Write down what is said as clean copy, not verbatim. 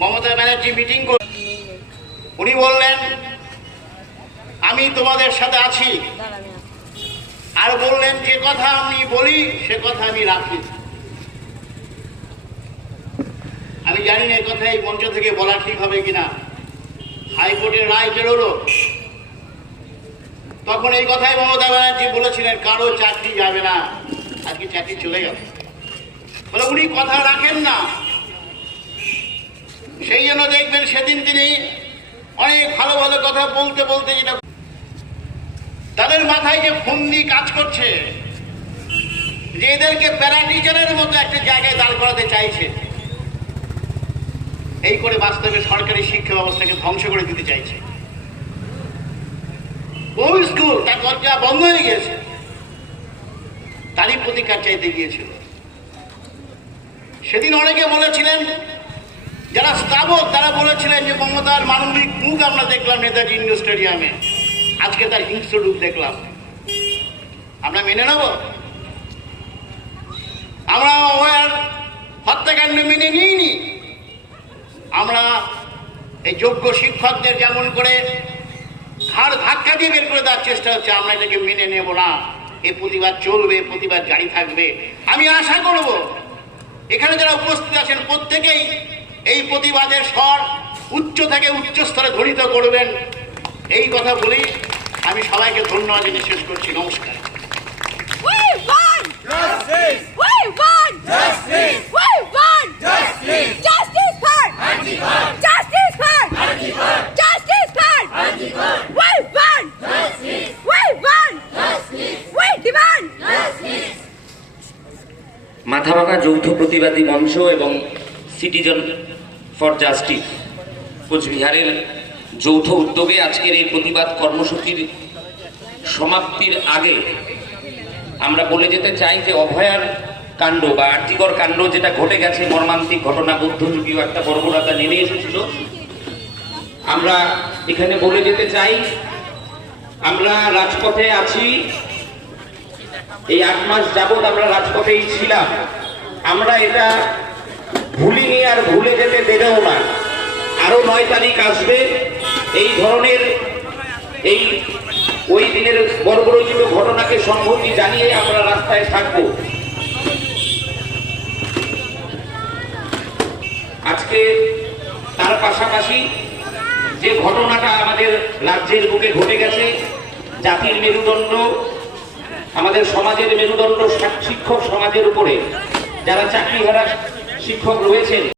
Mamata Banerjee meeting করে উনি বললেন আমি তোমাদের সাথে আছি, আর বললেন যে কথা আমি বলি সে কথা আমি রাখি। আমি জানি না এই কথা এই মঞ্চ থেকে বলা ঠিক হবে কিনা। হাইকোর্টের রায় বেরোলো, তখন এই কথাই মমতা ব্যানার্জি বলেছিলেন কারো চাকরি যাবে না। আজকে চাকরি চলে গেল, বলে উনি কথা রাখেন না। সেই জন্য দেখবেন সেদিন তিনি অনেক ভালো ভালো কথা বলতে বলতে যেটা তাদের মাথায় যে ফন্দি কাজ করছে, যে এদেরকে প্যারা টিচারের মতো একটা জায়গায় দাঁড় করাতে চাইছে, এই করে বাস্তবে সরকারি শিক্ষা ব্যবস্থাকে ধ্বংস করে দিতে চাইছে। বহু স্কুল তার দরজা বন্ধ হয়ে গিয়েছে, তারই প্রতিকার চাইতে গিয়েছিল। সেদিন অনেকে বলেছিলেন, যারা স্থাবক তারা বলেছিলেন যে মমতার মানবিক মুখ আমরা দেখলাম নেতাজি ইন্ডোর স্টেডিয়ামে, আজকে তার হিংস্র রূপ দেখলাম। আমরা মেনে নেব? আমরা ওর হত্যাকাণ্ড মেনে নিইনি। আমরা এই যোগ্য শিক্ষকদের যেমন করে ঘাড় ধাক্কা দিয়ে বের করে দেওয়ার চেষ্টা হচ্ছে, আমরা এটাকে মেনে নেব না। এই প্রতিবাদ চলবে, প্রতিবাদ জারি থাকবে। আমি আশা করব এখানে যারা উপস্থিত আছেন প্রত্যেকেই এই প্রতিবাদের স্বর উচ্চ থেকে উচ্চ স্তরে ধ্বনিত করবেন, এই কথা বলেই আমি সবাইকে ধন্যবাদ জানিয়ে শেষ করছি। নমস্কার। মাথাভাঙা যৌথ প্রতিবাদী মঞ্চ এবং সিটিজেন ফর জাস্টিস কোচবিহারের যৌথ উদ্যোগে আজকের এই প্রতিবাদ কর্মসূচির সমাপ্তির আগে আমরা বলে যেতে চাই যে অভয়ার কাণ্ড বা আর্তিকর কাণ্ড যেটা ঘটে গেছে, মর্মান্তিক ঘটনা, মধ্যযুগীয় একটা বর্বরতা নেমে এসেছিল। আমরা এখানে বলে যেতে চাই আমরা রাজপথে আছি, এই 8 মাস যাবৎ আমরা রাজপথেই ছিলাম। আমরা এটা ভুলিনি আর ভুলে যেতে দেবেও না। আরো 9 তারিখ আসবে, এই ধরনের ওই দিনের বর্বরোচিত ঘটনাকে সংহতি জানিয়ে আমরা রাস্তায় থাকব। আজকে তার পাশাপাশি যে ঘটনাটা আমাদের রাজ্যের বুকে ঘটে গেছে, জাতির মেরুদণ্ড, আমাদের সমাজের মেরুদণ্ড শিক্ষক সমাজের উপরে যারা চাকরিহারা শিক্ষক রয়েছেন,